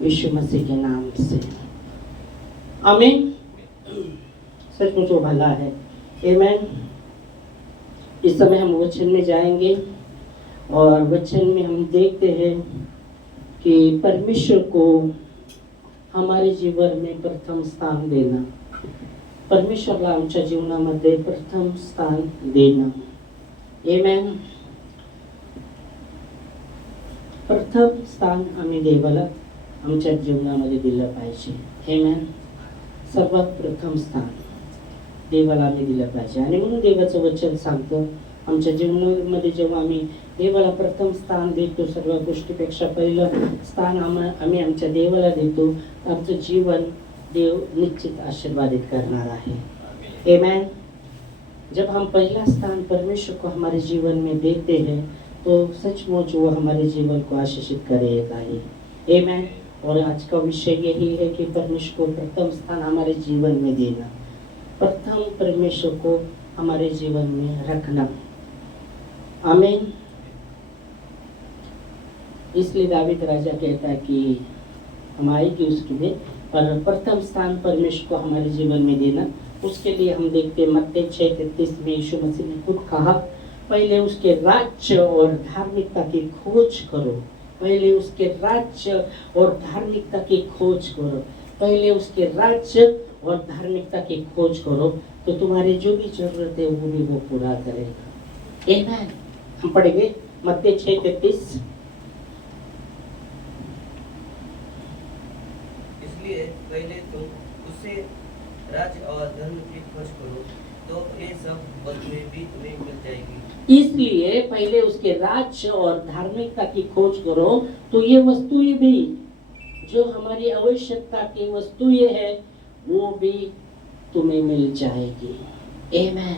यीशु मसीह के नाम से आमीन। सचमुच वो भला है। आमीन। इस समय हम वचन में जाएंगे और वचन में हम देखते हैं कि परमेश्वर को हमारे जीवन में प्रथम स्थान देना, परमेश्वरला आमच्या जीवनामध्ये प्रथम स्थान देणं। आमेन। प्रथम स्थान आम्ही देवाला आमच्या जीवनामध्ये दिलं पाहिजे। आमेन। सर्वात प्रथम स्थान देवाला आम्ही दिलं पाहिजे आणि म्हणून देवाचं वचन सांगतं आमच्या जीवनामध्ये जेव्हा आम्ही देवाला प्रथम स्थान देतो, सर्व गोष्टीपेक्षा पहिलं स्थान आम्ही आमच्या देवाला देतो, आमचं जीवन देव निश्चित आशीर्वादित करणार आहे। आमेन। जब हम पहला स्थान परमेश्वर को हमारे जीवन में देते हैं तो सचमुच वो हमारे जीवन को आशीषित करेगा ही। आमेन। और आज का विषय यही है कि परमेश्वर को प्रथम स्थान हमारे जीवन में देना, प्रथम परमेश्वर को हमारे जीवन में रखना। आमीन। इसलिए दावीद राजा कहता है कि हम आएगी उसके लिए, पर प्रथम स्थान परमेश्वर को हमारे जीवन में देना। उसके लिए हम देखते हैं मत्ती 6:33 में यीशु मसीह ने खुद कहा, पहले उसके राज्य और धार्मिकता की खोज करो, पहले उसके राज्य और धार्मिकता की खोज करो, पहले उसके राज्य और धार्मिकता की खोज करो तो तुम्हारी जो भी जरूरत है वो भी वो पूरा करेगा। आमीन। हम पढ़ेंगे मत्ती 6:33। इसलिए पहले तुम उससे राज्य और धर्म की खोज करो तो ये सब वस्तुएं भी तुम्हें मिल जाएगी। इसलिए पहले उसके राज्य और धार्मिकता की खोज करो तो ये वस्तुएं भी, जो हमारी आवश्यकता की वस्तुएं है वो भी तुम्हें मिल जाएगी। आमीन।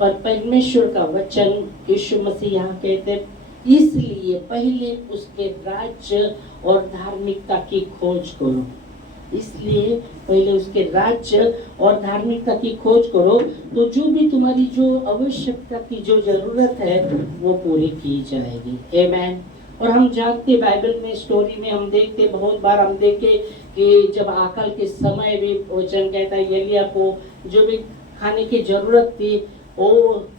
पर परमेश्वर का वचन यीशु मसीह यहाँ कहते, इसलिए पहले उसके राज्य और धार्मिकता की खोज करो, इसलिए पहले उसके राज्य और धार्मिकता की खोज करो तो जो भी तुम्हारी जो आवश्यकता की जो जरूरत है वो पूरी की जाएगी। आमीन। और हम जानते बाइबल में स्टोरी में हम देखते, बहुत बार हम देखे कि जब अकाल के समय भी वचन कहता है एलिया को जो भी खाने की जरूरत थी वो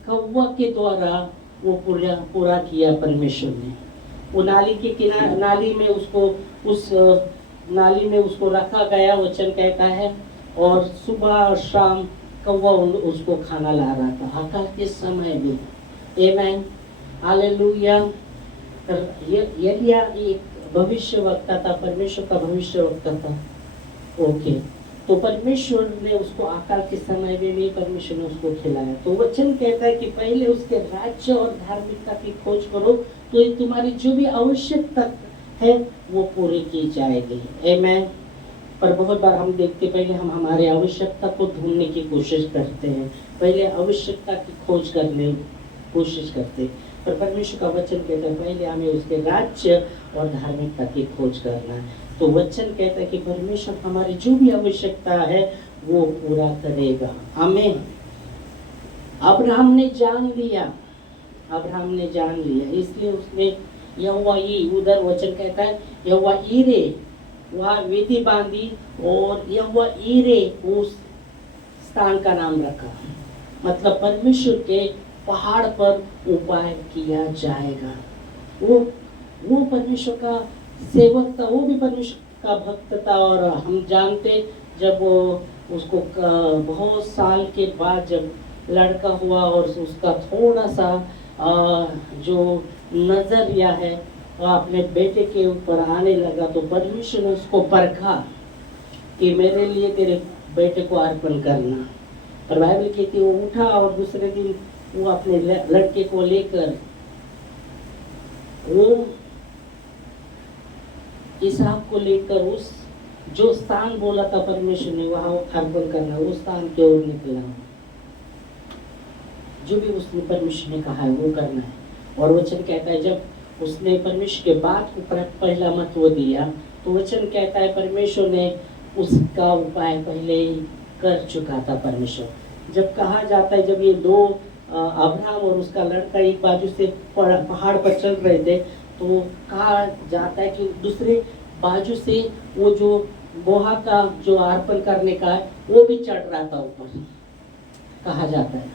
कौवा के द्वारा वो पूरा किया परमेश्वर ने। वो नाली के किनारे, नाली में उसको उस नाली में उसको रखा गया, वचन कहता है, और सुबह और शाम कौवा उसको खाना ला रहा था अकाल के समय भी। आमीन। हालेलुया। एलिया एक भविष्य वक्ता था, परमेश्वर का भविष्य वक्ता था। ओके, तो परमेश्वर ने उसको अकाल के समय में भी परमेश्वर ने उसको खिलाया। तो वचन कहता है कि पहले उसके राज्य और धार्मिकता की खोज करो तो ये तुम्हारी जो भी आवश्यकता है वो पूरी की जाएगी। आमीन। पर बहुत बार हम देखते, पहले हम हमारे आवश्यकता को ढूंढने की कोशिश करते हैं, पहले आवश्यकता की खोज करने की कोशिश करते, पर परमेश्वर का वचन कहता है पहले हमें उसके राज्य और धार्मिकता की खोज करना है। तो वचन कहता है कि परमेश्वर हमारी जो भी आवश्यकता है वो पूरा करेगा। आमीन। अब्राहम ने जान लिया, अब्राहम ने जान लिया, इसलिए उसने यहोवा ई, उधर वचन कहता है यहोवा ईरे, वहाँ वेदी बांधी और यहोवा ईरे उस स्थान का नाम रखा, मतलब परमेश्वर के पहाड़ पर उपाय किया जाएगा। वो परमेश्वर का सेवक था, वो भी परमेश्वर का भक्त था। और हम जानते जब उसको बहुत साल के बाद जब लड़का हुआ और उसका थोड़ा सा जो नजरिया है वो अपने बेटे के ऊपर आने लगा तो परमेश्वर ने उसको परखा कि मेरे लिए तेरे बेटे को अर्पण करना। और बाइबल कहती वो उठा और दूसरे दिन वो अपने लड़के को लेकर वो इसहाक को लेकर उस जो स्थान बोला था परमेश्वर ने वहां अर्पण करना, उस स्थान की ओर निकला। जो भी उसने परमेश्वर ने कहा है वो करना है। और वचन कहता है जब उसने परमेश्वर के बात को पहला महत्व दिया तो वचन कहता है परमेश्वर ने उसका उपाय पहले ही कर चुका था। परमेश्वर जब कहा जाता है, जब ये दो अब्राहम और उसका लड़का एक बाजू से पहाड़ पर चल रहे थे तो कहा जाता है कि दूसरे बाजू से वो जो गोहा का जो अर्पण करने का है वो भी चढ़ रहा था ऊपर, कहा जाता है।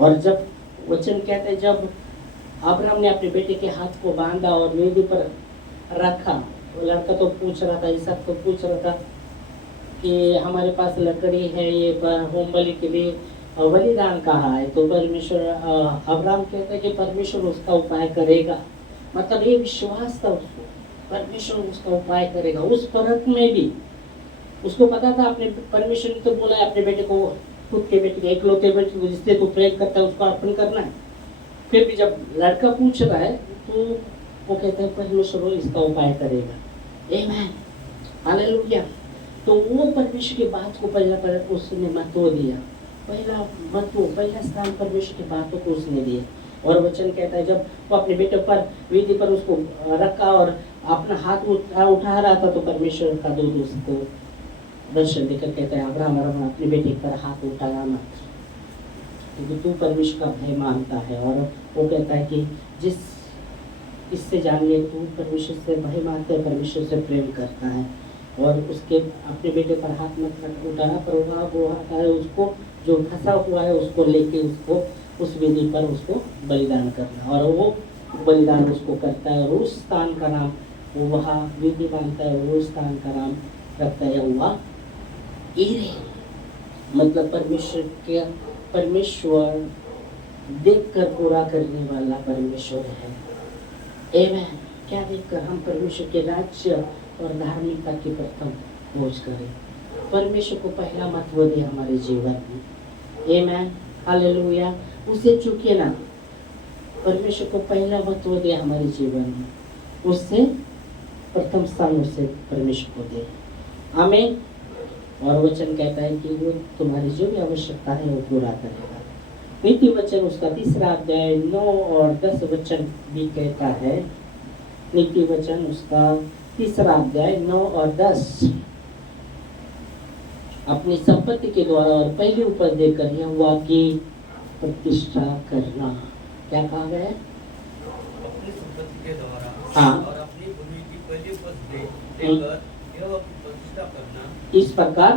और जब वचन कहते हैं जब अब्राहम ने अपने बेटे के हाथ को बांधा और वेदी पर रखा, वो लड़का तो पूछ रहा था, इसहाक तो पूछ रहा था कि हमारे पास लकड़ी है ये होम बलि के लिए बलिदान कहाँ है। तो परमेश्वर अब्राहम कहता है कि परमेश्वर उसका उपाय करेगा। मतलब ये विश्वास था उसको, परमेश्वर उसका उपाय करेगा। उस परख में भी उसको पता था, अपने परमेश्वर ने तो बोला है अपने बेटे को, खुद के बेटे, एकलौते बेटे को जिससे तू प्रेम करता है उसको अर्पण करना है। फिर भी जब लड़का पूछ रहा है तो वो कहता है परमेश्वर इसका उपाय करेगा। आमीन, हालेलुया। तो वो परमेश्वर की बात को पहला उसने महत्व दिया, पहला स्थान परमेश्वर की बातों को उसने दिया। और वचन कहता है जब वो अपने बेटे पर वेदी पर उसको रखा और अपना हाथ उठा रहा था तो परमेश्वर का दूत उसको दर्शन देकर कहता है अब्राहम अपने बेटे पर हाथ उठाया मत, क्योंकि तू परमेश्वर का भय मानता है। और वो कहता है कि जिस इससे जानिए तू परमेश्वर से भय मानता है, परमेश्वर से प्रेम करता है। और उसके अपने बेटे पर हाथ मत उठाना, पर वो है उसको जो फंसा हुआ है उसको लेके उसको उस वेदी पर उसको बलिदान करना। और वो बलिदान उसको करता है और उस स्थान का नाम वो वहाँ वेदी बांधता है, वो स्थान का नाम रखता है हुआ ईरे। मतलब परमेश्वर देखकर पूरा करने वाला परमेश्वर है। आमीन। क्या देखकर? हम परमेश्वर के राज्य और धार्मिकता की प्रथम खोज करें, परमेश्वर को पहला महत्व दे हमारे जीवन में। आमीन, हालेलुया। उसे चूके ना, परमेश्वर को पहला महत्व दे हमारे जीवन में, उससे प्रथम स्थान उससे परमेश्वर को दे। आमीन। और वचन कहता है कि वो तुम्हारी जो भी आवश्यकता है वो पूरा करेगा। नीति वचन उसका 3 अध्याय 9 और 10 वचन भी कहता है। नीति वचन उसका 3 अध्याय 9 और 10, अपनी संपत्ति के द्वारा और पहली उपज देकर यहोवा की प्रतिष्ठा करना। क्या कहा गया है? अपनी संपत्ति के द्वारा हाँ। और अपनी भूमि की पहली उपज देकर यहोवा की प्रतिष्ठा करना। इस प्रकार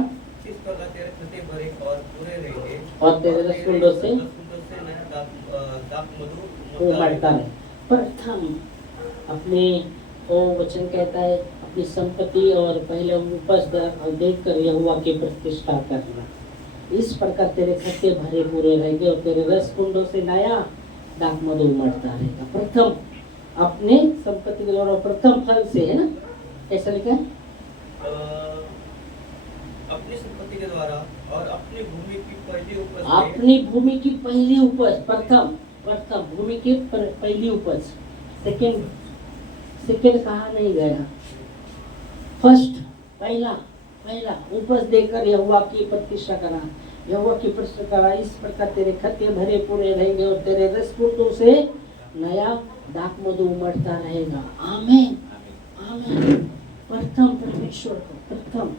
तेरे खते भरे और पूरे रहेंगे और तेरे रसकुंडों से नया दाख मधु उमड़ता रहे। प्रथम अपने वो वचन कहता है अपनी संपत्ति और पहले उपज देखकर यहोवा की प्रतिष्ठा करना। इस प्रकार तेरे खत्ते भरे पूरे रहेंगे और तेरे रस कुंडों से नया दाख मधु उमड़ता रहेगा। प्रथम अपने संपत्ति के द्वारा, प्रथम फल से, है ना, ऐसा लिखा है, अपनी संपत्ति के द्वारा और अपनी भूमि की पहली उपज, अपनी भूमि की पहली उपज, प्रथम भूमि की पहली उपज। सेकेंड कहा नहीं गया, फर्स्ट, पहला उपज देकर यहोवा की प्रतिष्ठा करा, यहोवा की प्रतिष्ठा करा। इस प्रकार तेरे खत्ते भरे पूरे रहेंगे और तेरे रसकुंडों से नया दाख मधु उमड़ता रहेगा। आमीन, आमीन। प्रथम परमेश्वर को, प्रथम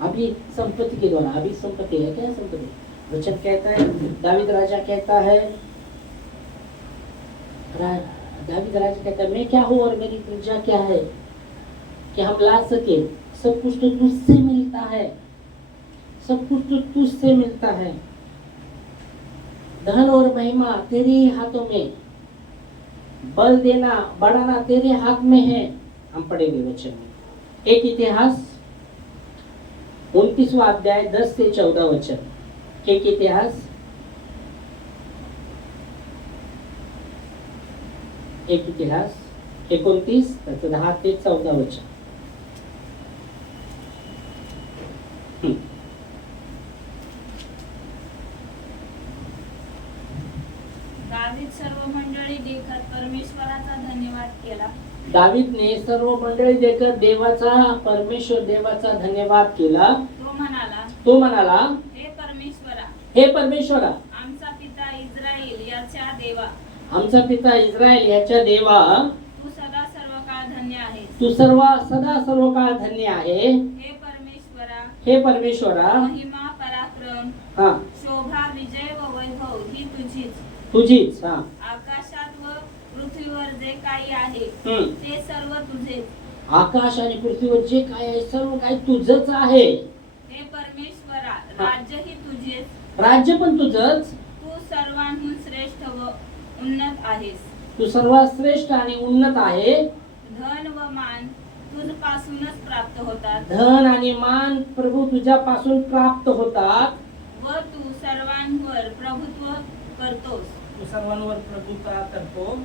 अभी संपत्ति के द्वारा, अभी संपत्ति है क्या? संपत्ति वचन कहता है, दावीद राजा कहता है, मैं क्या हूँ और मेरी प्रजा क्या है कि हम ला सके? सब कुछ तो तुझसे मिलता है, सब कुछ तो तुझसे मिलता है। धन और महिमा तेरे हाथों में, बल देना बढ़ाना तेरे हाथ में है। हम पढ़ेंगे वचन में। एक इतिहास 29वां अध्याय 10 से 14 वचन। एक इतिहास 29 10 से 14 वचन। दावीद सर्व मंडळी देखत परमेश्वराचा धन्यवाद केला. दावीदने सर्व मंडळी देखत देवाचा धन्यवाद केला. तो म्हणाला, हे परमेश्वरा, आमचा पिता इस्रायल याच्या देवा, तू सदा सर्व काळ धन्य आहेस. सदा सर्व काळ धन्य आहे. हे परमेश्वरा, महिमा, पराक्रम, शोभा, विजय व वैभव ही तुझीच. आकाशात व पृथ्वीवर जे काही आहे ते सर्व तुझे. आकाश आणि पृथ्वीवर जे काय आहे सर्व काही तुझंच आहे. हे परमेश्वरा, राज्य ही तुझेच, राज्य पण तुझंच. तू सर्वांहून श्रेष्ठ व उन्नत आहेस. तू सर्वात श्रेष्ठ आणि उन्नत आहे. धन व मान तुझपासूनच प्राप्त होतात. धन आणि मान प्रभू तुझ्यापासून प्राप्त होतात. व तू सर्वांवर प्रभुत्व करतोस. तू सर्वांवर प्रभुत्व करतो.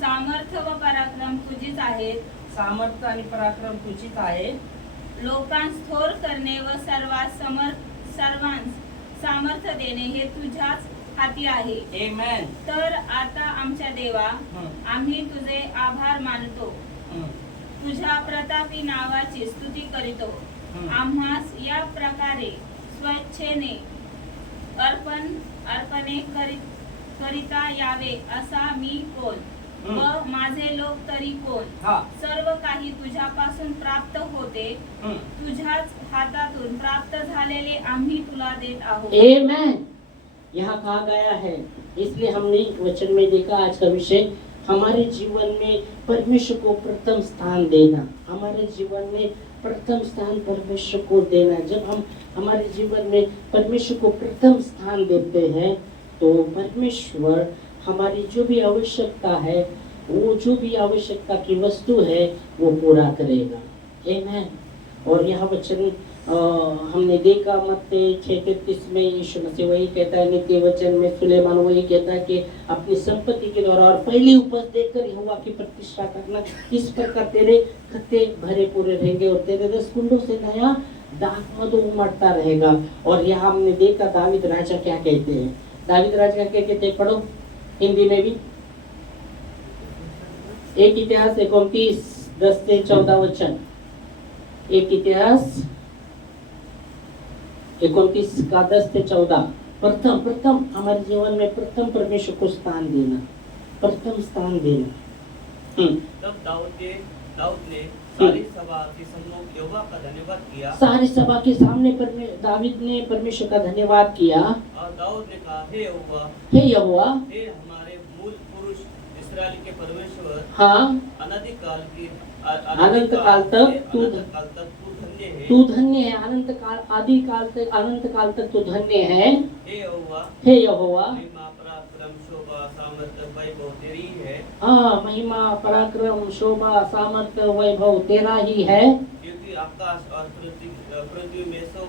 सामर्थ्य व पराक्रम तुझीच आहेत. सामर्थ्य आणि पराक्रम तुझीच आहे. लोकांस थोर करणे व सर्वांस सामर्थ्य देणे हे तुझ्याच हाती आहे. आमेन. तर आता आमच्या देवा, आम्ही तुझे आभार मानतो, तुझ्या प्रतापी नावाची स्तुती करीतो. आम्हास या प्रकारे स्वेच्छेने अर्पणे करिता यावे असा मी कोण व माझे लोक तरी कोण. सर्व काही तुझ्यापासून प्राप्त होते, तुझ्याच हातातून प्राप्त झालेले आम्ही तुला देत आहोत. आमेन. यहाँ कहा गया है, इसलिए हमने वचन में देखा आज का विषय हमारे जीवन में परमेश्वर को प्रथम स्थान देना. हमारे जीवन में प्रथम स्थान परमेश्वर को देना. जब हम हमारे जीवन में परमेश्वर को प्रथम स्थान देते हैं तो परमेश्वर हमारी जो भी आवश्यकता है, वो जो भी आवश्यकता की वस्तु है वो पूरा करेगा. आमेन. और यह वचन हमने देखा मत्ती 6:33 में यीशु मसीह वही कहता है. नित्य वचन में सुलेमान वही कहता है कि अपनी संपत्ति के द्वारा और पहली उपज देकर यहोवा की प्रतिष्ठा करना. इस प्रकार तेरे खत्ते भरे पूरे रहेंगे और तेरे रसकुंडों से नया दाखमधु उमड़ता रहेगा. और यहाँ हमने देखा दावीद राजा क्या कहते हैं. दावीद राजा क्या कहते हैं, पढ़ो हिंदी में भी. एक इतिहास 29:10-14 वचन. एक इतिहास 29:10-14. प्रथम हमारे जीवन में प्रथम परमेश्वर को स्थान देना, प्रथम स्थान देना. तब दाऊद ने सारी सभा के सम्मुख यहोवा का धन्यवाद किया. सारी सभा के सामने दावीद ने परमेश्वर का धन्यवाद किया. और दाऊद ने कहा, हे यहोवा, हे यहोवा, हे हमारे मूल पुरुष इस्राएल के परमेश्वर, हाँ, अनंत काल तक तू धन्य है. तू धन्य है. अनंत काल, आदि काल तक, अनंत काल तक तू धन्य है. हे यहोवा, महिमा पराक्रम शोभा सामर्थ्य वैभव तेरी है. हाँ, महिमा पराक्रम शोभा सामर्थ्य वैभव तेरा ही है. क्योंकि आकाश और पृथ्वी में सब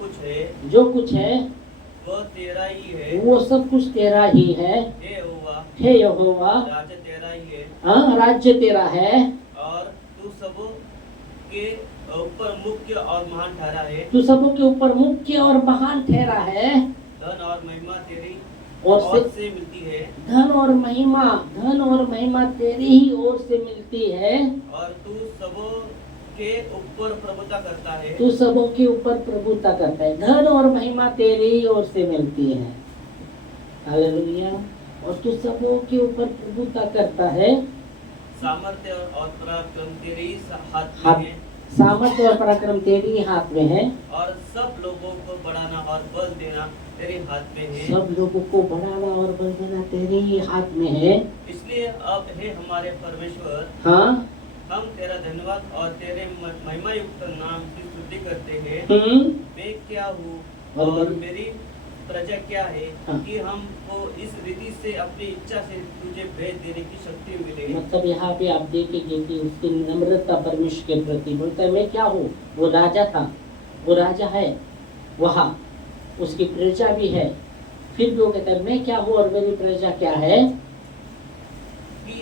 कुछ है, जो कुछ है वो तेरा ही है. वो सब कुछ तेरा ही है. हे यहोवा, राज्य तेरा ही है. हाँ, राज्य तेरा है. और तू सबों के ऊपर मुख्य और महान ठहरा है. तू सबों के ऊपर मुख्य और महान ठहरा है. धन और महिमा तेरी और से मिलती है. धन और महिमा तेरी ही ओर से मिलती है. और तू सबों के ऊपर प्रभुता करता है. तू सबों के ऊपर प्रभुता करता है. धन और महिमा तेरी ही ओर से मिलती है. हालेलुया. और तू सबों के ऊपर प्रभुता करता है. सामर्थ्य और पराक्रम तेरे हाथ में है. सामर्थ्य और पराक्रम तेरी हाथ में है. और सब लोगों को बढ़ाना और बल देना तेरे हाथ में है. सब लोगों को बढ़ाना और बल देना तेरे ही हाथ में है. इसलिए अब हे हमारे परमेश्वर, हाँ, हम तेरा धन्यवाद और तेरे महिमा युक्त नाम की स्तुति करते हैं. मैं क्या हूँ और मेरी प्रजा क्या है, हाँ, कि हमको इस रीति से अपनी इच्छा से तुझे भेज देने की शक्ति मिले. मतलब यहाँ पे आप देखेंगे कि उसकी नम्रता परमेश्वर के प्रति. बोलता है मैं क्या हूँ. वो राजा था, वो राजा है, वहाँ उसकी प्रजा भी है. फिर भी वो कहता है मैं क्या हूँ और मेरी प्रजा क्या है. कि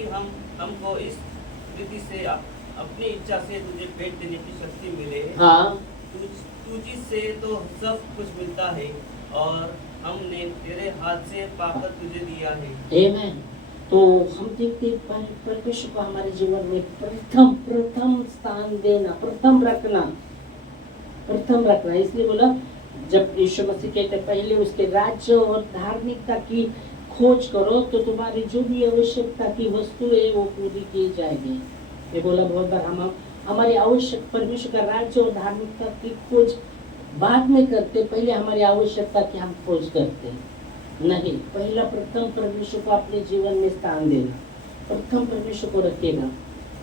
हमको इस रीति से अपनी इच्छा से तुझे भेज देने की शक्ति मिले. हाँ, तुझी से तो सब कुछ मिलता है और हमने तेरे हाथ से पाकर तुझे दिया है. आमेन. तो हम देखते परमेश्वर को हमारे जीवन में प्रथम स्थान देना, प्रथम रखना. इसलिए बोला जब यीशु मसीह कहते पहले उसके राज्य और धार्मिकता की खोज करो तो तुम्हारी जो भी आवश्यकता की वस्तु है वो पूरी की जाएगी. मैं बोला बहुत बार हम हमारी आवश्यक परमेश्वर का राज्य और धार्मिकता की खोज बाद में करते, पहले हमारी आवश्यकता की हम खोज करते नहीं. पहला प्रथम परमेश्वर को अपने जीवन में स्थान देना. प्रथम परमेश्वर को रखेगा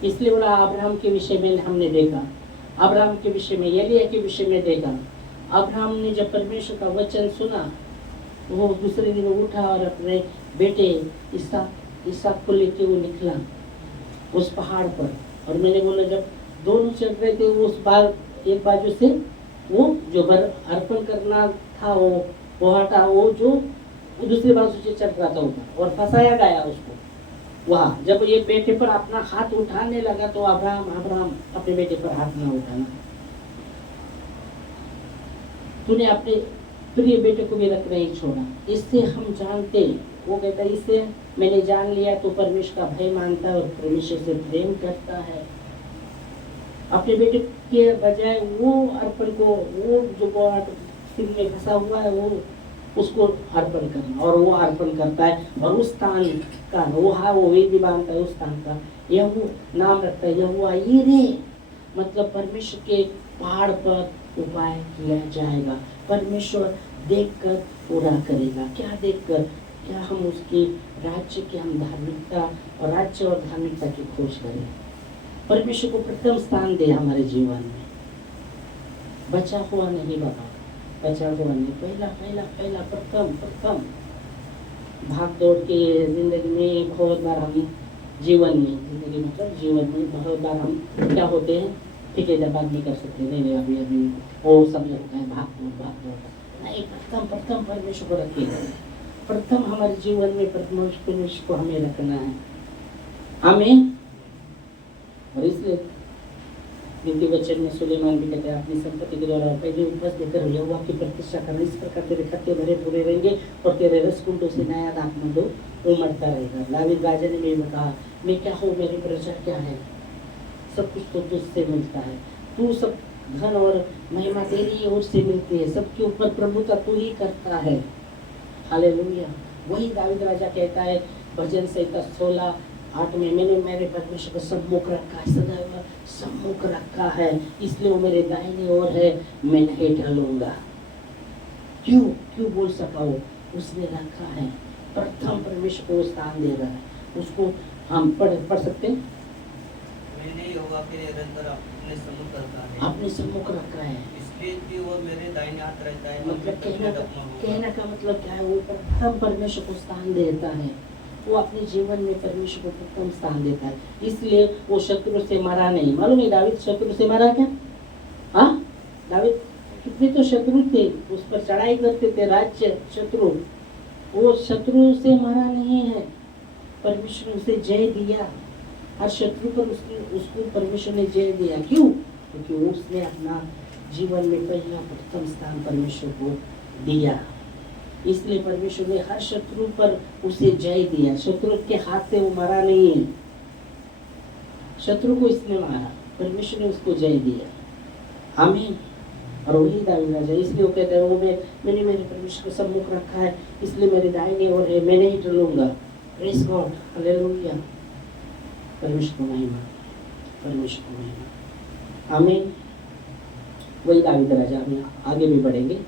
इसलिए बोला अब्राहम के विषय में हमने देखा, अब्राहम के विषय में, एलिया के विषय में देखा। अब्राहम ने जब परमेश्वर का वचन सुना, वो दूसरे दिन उठा और अपने बेटे इसहाक को लेके वो निकला उस पहाड़ पर। और मैंने बोला जब दोनों चल रहे थे, उस बार एक बाजू से वो जो अर्पण करना था वो हटा, वो जो दूसरी बाजू से चल रहा था ऊपर, और फंसाया गया उसको वहाँ। जब ये बेटे पर अपना हाथ उठाने लगा तो अब्राहम अपने बेटे पर हाथ ना उठाना, तूने अपने प्रिय बेटे को भी रख नहीं छोड़ा। इससे हम जानते, वो कहता है इससे मैंने जान लिया तो परमेश्वर का भय मानता है और परमेश्वर से प्रेम करता है। अपने बेटे के बजाय वो अर्पण को, वो जो सिर में फंसा हुआ है वो उसको अर्पण करना, और वो अर्पण करता है। और उस स्थान का वो वेदी बांधता है, उस स्थान का यहोवा नाम रखता है, यहोवा यीरे, मतलब परमेश्वर के पहाड़ पर उपाय किया जाएगा। परमेश्वर देखकर पूरा करेगा। क्या देखकर? क्या हम उसके राज्य की हम धार्मिकता और राज्य और धार्मिकता की खोज करें। परमेश्वर को प्रथम स्थान दे हमारे जीवन में। बचा हुआ नहीं बाबा, बचा हुआ नहीं, पहला प्रथम। भाग दौड़ के जिंदगी में बहुत बार हम जीवन में बहुत बार हम क्या होते हैं, ठीक है जब नहीं कर सकते, नहीं अभी वो सब लगता है भाग दौड़ नहीं। प्रथम परमेश्वर को रखिए। प्रथम हमारे जीवन में परमेश्वर को हमें रखना है, हमें। और इसलिए नीति वचन में सुलेमान भी कहते हैं अपनी संपत्ति के द्वारा पहले उपज देकर यहोवा की प्रतिष्ठा करना, इस प्रकार तेरे खत्ते भरे पूरे रहेंगे और तेरे रसकुंडों से नया दाखमधु उमड़ता रहेगा। दाऊद राजा ने भी कहा, मैं क्या हूँ, मेरी प्रजा क्या है, सब कुछ तो तुझसे मिलता है, तू सब धन और महिमा तेरी ओर से मिलती है, सबके ऊपर प्रभुता तू ही करता है। हालेलुया। वही दाऊद राजा कहता है भजन संहिता 16:8 में, मैंने मेरे परमेश्वर को सम्मुख रखा है, सदैव सम्मुख रखा है, इसलिए वो मेरे दाहिने ओर है, मैं नहीं टलूंगा। क्यों बोल सका वो? उसने रखा है। प्रथम परमेश्वर को स्थान दे रहा है। उसको हम पढ़ सकते हैं। मैंने यहोवा के निरंतर अपने सम्मुख रखा है, अपने सम्मुख रखा है, इसलिए कि वो मेरे दाहिने हाथ रहता है। मतलब कहने का मतलब क्या है, वो प्रथम परमेश्वर को स्थान देता है। वो अपने जीवन में परमेश्वर को प्रथम स्थान देता है, इसलिए वो शत्रु से मरा नहीं। मालूम है दाऊद शत्रु से मरा क्या? हाँ, दाऊद कितने तो शत्रु थे, उस पर चढ़ाई करते थे, राज्य शत्रु, वो शत्रु से मरा नहीं है, परमेश्वर ने उसे जय दिया। हर शत्रु पर उसको परमेश्वर ने जय दिया। क्यों? क्योंकि उसने अपना जीवन में पहला प्रथम स्थान परमेश्वर को दिया। इसलिए परमेश्वर ने हर शत्रु पर उसे जय दिया। शत्रु के हाथ से वो मरा नहीं है, शत्रु को इसने मारा, परमेश्वर ने उसको जय दिया। आमीन। और वही दाऊद राजा, इसलिए वो कहते हैं वो मैंने मेरे परमेश्वर को सम्मुख रखा है, इसलिए मेरे दाहिने ओर है, मैं नहीं टलूंगा। Praise God, hallelujah. परमेश्वर को महिमा, परमेश्वर को महिमा। आमीन। वही दाऊद राजा। हम आगे भी बढ़ेंगे।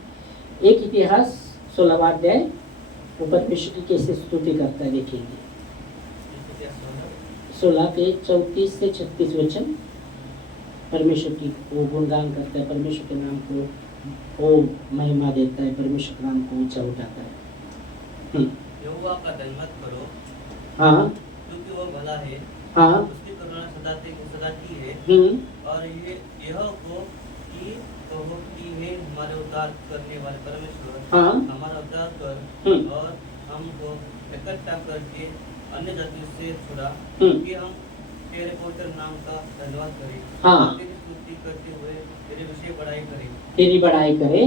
एक इतिहास 16वां अध्याय, वो परमेश्वर की कैसे स्तुति करता है देखेंगे। 16 के 34 से 36 वचन परमेश्वर की वो गुणगान करता है, परमेश्वर के नाम को वो महिमा देता है, परमेश्वर के नाम को ऊंचा उठाता है। यहोवा का धन्यवाद करो, हाँ, क्योंकि वो भला है, हाँ, उसकी करुणा सदा की है, और यह को कि कहो कि हे हमारे उद्धार करने वाले परमेश्वर, हाँ, हमारा उद्धार कर और हमको इकट्ठा करके अन्य जातियों से छुड़ा, कि हम तेरे पवित्र नाम का धन्यवाद करें, हाँ, तेरी स्तुति करते हुए तेरे विषय बढ़ाई करें, तेरी बढ़ाई करें।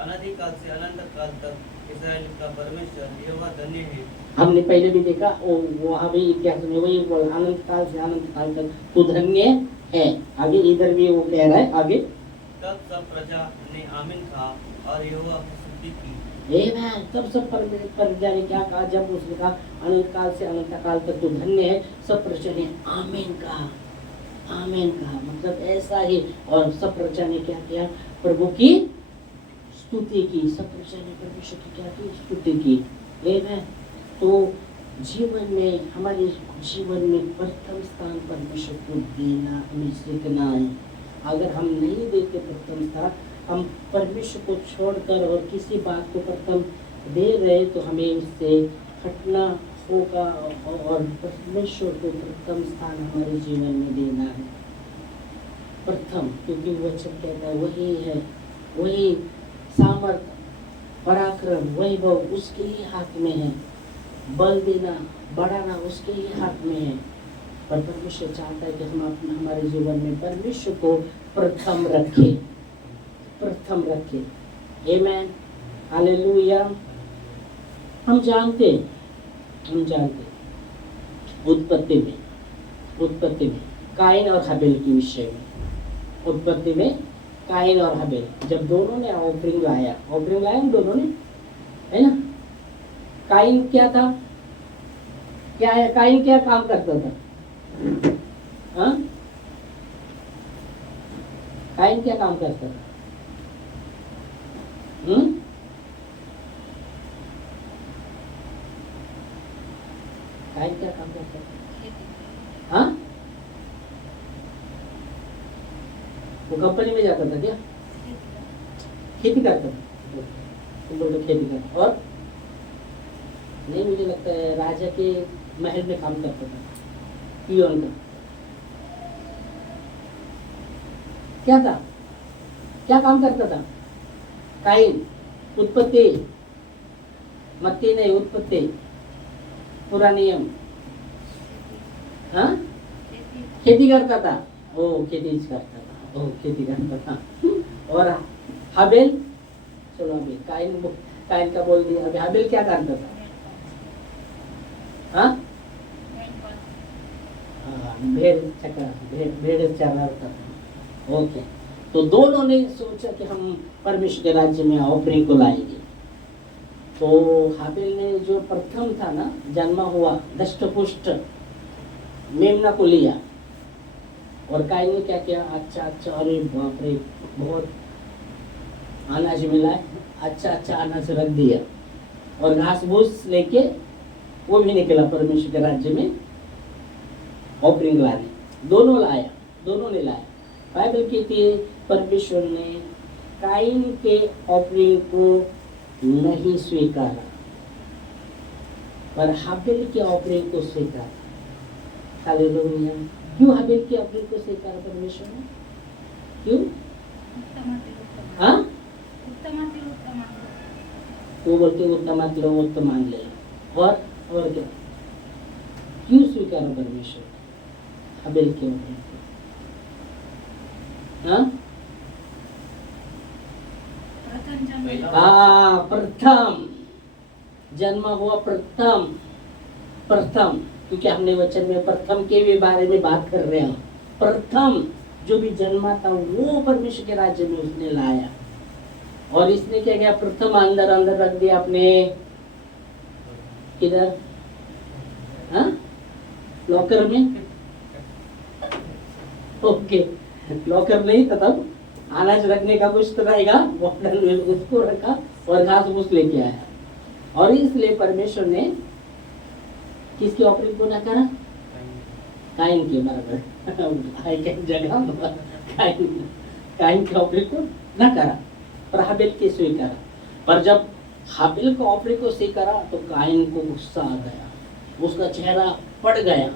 अनादिकाल से अनंत काल तक इस्राएल का परमेश्वर यहोवा धन्य है। हमने पहले भी देखा, वहाँ भी इतिहास में वही अनंत काल से अनंत काल तक तू धन्य है। आगे इधर भी वो कह रहा है, आगे तब सब प्रजा ने आमीन कहा और यहोवा की स्तुति की। तब सब प्रजा ने क्या कहा? जब उसने कहा अनंत काल से अनंत काल तक तू धन्य है, सब प्रजा ने आमीन कहा, आमीन कहा, मतलब ऐसा ही। और सब प्रजा ने क्या किया? प्रभु की स्तुति की। सब प्रजा ने परमेश्वर की क्या की? स्तुति की। तो जीवन में, हमारे जीवन में प्रथम स्थान परमेश्वर को देना हमें सीखना है। अगर हम नहीं देते प्रथम स्थान, हम परमेश्वर को छोड़कर और किसी बात को प्रथम दे रहे, तो हमें उससे हटना होगा और परमेश्वर को प्रथम स्थान हमारे जीवन में देना है। प्रथम, क्योंकि वचन कहता है वही है, वही सामर्थ, पराक्रम, वैभव उसके ही हाथ में है, बल देना, बढ़ाना उसके ही हाथ में है। पर परमेश्वर चाहता है कि हम हमारे जीवन में परमेश्वर को प्रथम रखें, प्रथम रखें। आमेन, हालेलुया। हम जानते उत्पत्ति में काइन और हबेल के विषय में, उत्पत्ति में काइन और हबेल, जब दोनों ने ऑफरिंग लाया दोनों ने, है ना। काइन क्या था, क्या है, काइन क्या काम करता था? हाँ, काइन क्या काम करता था? काइन क्या काम करता था? हाँ, वो कंपनी में जाता था क्या? खेती करता था, तुम बोल रहे खेती करता। और नहीं, मुझे लगता है राजा के महल में काम करता था, पियोन का। क्या था, क्या काम करता था काइन? उत्पत्ति, मत्ती नहीं, उत्पत्ति, पूरा नियम। हाँ, खेती करता था, खेती करता था। और हबेल, चलो अभी काइन का बोल दिया, अभी हबेल क्या करता था? हाँ, भेड़ चराता था। ओके, तो दोनों ने सोचा कि हम परमेश्वर के राज्य में ऑफरिंग को लाएंगे। तो हाबिल ने जो प्रथम था ना, जन्मा हुआ दष्टपुष्ट मेमना को लिया, और काइन ने क्या किया? अच्छा, अरे बाप रे, बहुत अनाज मिला है, अच्छा अनाज रख दिया, और घास भूस लेके वो भी निकला परमेश्वर के राज्य में ऑफरिंग लाने। दोनों ने लाया। बाइबल कहती है परमेश्वर ने काइन के ऑफरिंग को नहीं स्वीकारा, पर हाबिल के ऑफरिंग को स्वीकारा। हालेलुया। क्यों हाबिल के ऑफरिंग को स्वीकारा परमेश्वर ने? क्यों? हाँ, वो बोलते उत्तम मान ले। और क्या, क्यों स्वीकारा परमेश्वर हाबिल के ऑफरिंग को? प्रथम जन्मा हुआ, प्रथम, क्योंकि हमने वचन में प्रथम के भी बारे में बात कर रहे हैं। प्रथम जो भी जन्मा था वो परमेश्वर के राज्य में उसने लाया, और इसने क्या किया? प्रथम अंदर रख दिया अपने, किधर? हाँ, लॉकर में। ओके, लॉकर नहीं था तब, अनाज रखने का कुछ तो रहेगा, बॉटल में उसको रखा और घास फूस लेके आया। और इसलिए परमेश्वर ने किसकी ऑफरिंग को ना करा? काइन के बराबर जगह काइन की ऑफरिंग को ना करा, पर हाबिल की स्वीकारा। पर जब हाबिल को ऑफरिंग को स्वीकारा तो काइन को गुस्सा आ गया, उसका चेहरा पड़ गया,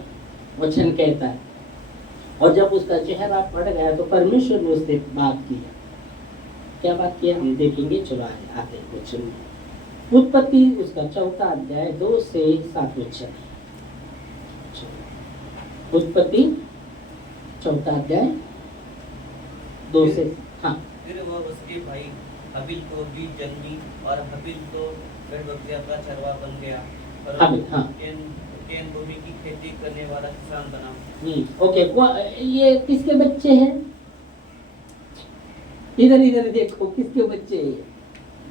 वचन कहता है। और जब उसका चेहरा पड़ गया तो परमेश्वर ने उससे बात किया। क्या बात किया हम देखेंगे, चलो आते हैं वचन में। उत्पत्ति उसका 4 अध्याय 2 से 7 वचन। उत्पत्ति 4 अध्याय 2 से, हाँ। फिर वह उसके भाई हबील को भी जन्मी, और हबील तो भेड़-बकरियों का चरवाहा बन गया, और हबील, हाँ, कैन भूमि की खेती करने वाला किसान बना। ओके, ये किसके बच्चे हैं? इधर देखो, किसके बच्चे हैं?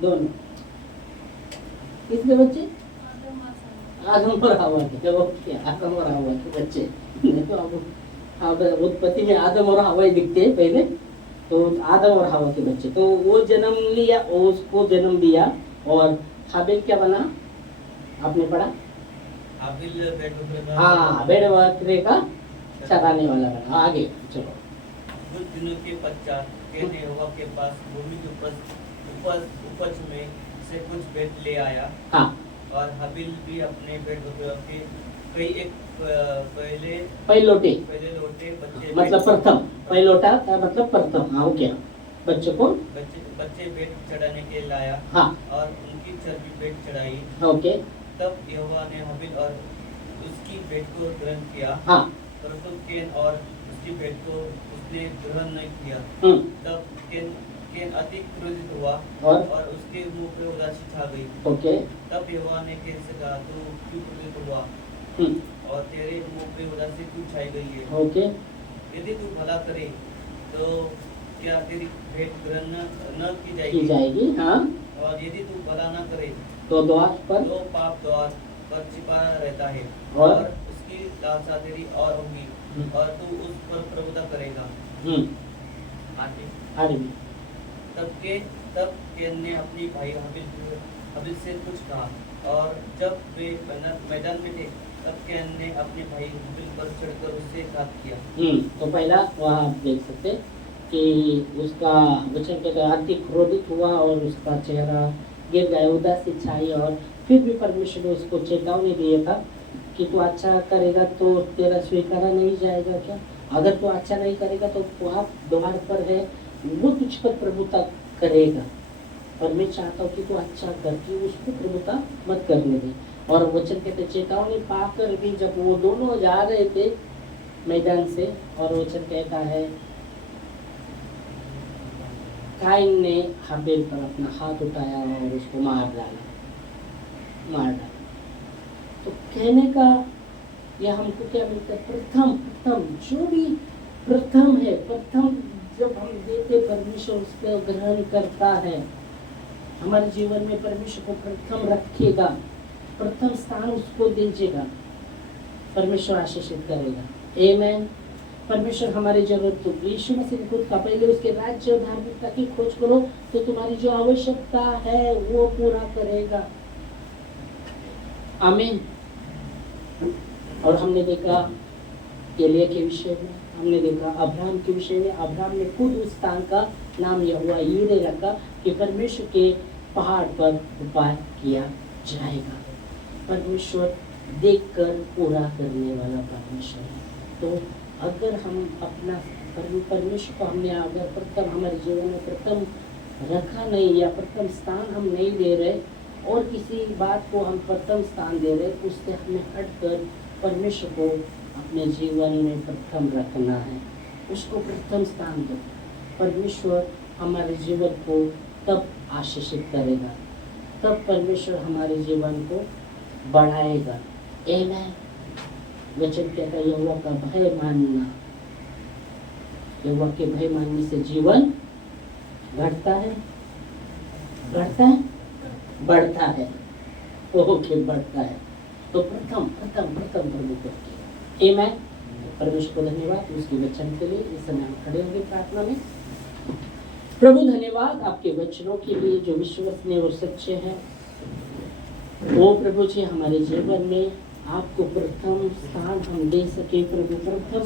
दोनों किसके बच्चे? आदम और हवा के। ओके, आदम और हवा के बच्चे। अब उत्पत्ति में आदम और हवा ही दिखते हैं पहले, तो आदम और हवा के बच्चे। तो वो जन्म लिया, उसको जन्म दिया, और हाबिल क्या बना? आपने पढ़ा? हाबिल भेड़ बकरे का हाँ, भेड़ बकरे का चराने वाला बना। आगे चलो। कुछ दिनों के पश्चात कैन ने यहोवा के पास भूमि की उपज में से कुछ भेंट ले आया, हाँ, और हाबिल भी अपने भेड़ बकरे के कई एक पहले पहिलोटे लोटे बच्चे मतलब प्रथम, पहिलोटा का मतलब प्रथम। हाँ, क्या बच्चों को बच्चे भेंट चढ़ाने के लाया, हाँ, और उनकी चर्बी भेंट चढ़ाई। ओके, तब यहोवा ने हाबिल और उसकी भेंट को ग्रहण किया, हाँ, परंतु कैन और उसकी भेंट को उसने ग्रहण नहीं किया। तब कैन अधिक क्रोधित हुआ, और उसके मुंह पे उदासी छा गई। ओके, तब यहोवा ने कैन से कहा, तू क्यों क्रोधित हुआ, और तेरे मुंह पे उदासी क्यों छाई गई है? ओके, यदि तू भला करे तो क्या तेरी भेंट ग्रहण न की की जाएगी, हाँ, और यदि तू भला न करे तो द्वार पर तो पाप द्वार पर छिपा रहता है, और उसकी लालसा तेरी और होगी, और तू उस पर प्रभुता करेगा। आगे आगे तब कैन ने अपनी भाई हाबिल से कुछ कहा, और जब वे मैदान में थे, तब कैन ने अपने भाई हाबिल पर चढ़कर उससे घात किया। तो पहला वहाँ आप देख सकते कि उसका वचन के अति क्रोधित हुआ और उसका चेहरा गिर गया, उदासी छाई, और फिर भी परमेश्वर ने उसको चेतावनी दिया था कि तू अच्छा करेगा तो तेरा स्वीकारा नहीं जाएगा क्या, अगर तू अच्छा नहीं करेगा तो पाप द्वार पर है, वो तुझ पर प्रभुता करेगा। और मैं चाहता हूँ कि तू अच्छा करके उसको प्रभुता मत करने दे। और वचन कहते चेतावनी पाकर भी जब वो दोनों जा रहे थे मैदान से, और वचन कहता है काइन ने हाबिल पर अपना हाथ उठाया और उसको मार डाला। तो कहने का यह हमको क्या मिलता है, प्रथम जो भी प्रथम है, प्रथम जब हम देते परमेश्वर उसको ग्रहण करता है। हमारे जीवन में परमेश्वर को प्रथम रखेगा, प्रथम स्थान उसको दीजिएगा, परमेश्वर आशीषित करेगा। आमेन। परमेश्वर हमारी जरूरत तो यीशु मसीह ने खुद का पहले उसके राज्य और धार्मिकता की खोज करो तो तुम्हारी जो आवश्यकता है वो पूरा करेगा। आमीन। और हमने देखा एलिया के विषय में, हमने देखा अब्राहम के विषय में। अब्राहम ने खुद उस स्थान का नाम यहोवा यीरे रखा कि परमेश्वर के पहाड़ पर उपाय किया जाएगा। परमेश्वर देखकर पूरा करने वाला परमेश्वर है। तो अगर हम अपना परमेश्वर को हमने अगर प्रथम हमारे जीवन में प्रथम रखा नहीं, या प्रथम स्थान हम नहीं दे रहे और किसी बात को हम प्रथम स्थान दे रहे, उससे हमें हटकर परमेश्वर को अपने जीवन में प्रथम रखना है, उसको प्रथम स्थान दो। परमेश्वर हमारे जीवन को तब आशीषित करेगा, तब परमेश्वर हमारे जीवन को बढ़ाएगा। आमीन। वचन कहता है यहोवा का भय मानना, यहोवा के भय मानने से जीवन घटता है, बढ़ता है, बढ़ता है, ओके बढ़ता है। तो प्रथम प्रभु को रखिए। आमीन। परमेश्वर को धन्यवाद उसके वचन के लिए। इस समय हम खड़े होंगे प्रार्थना में। प्रभु धन्यवाद आपके वचनों के लिए जो विश्वसनीय और सच्चे हैं। वो प्रभु जी हमारे जीवन में आपको प्रथम स्थान हम दे सके प्रभु, प्रथम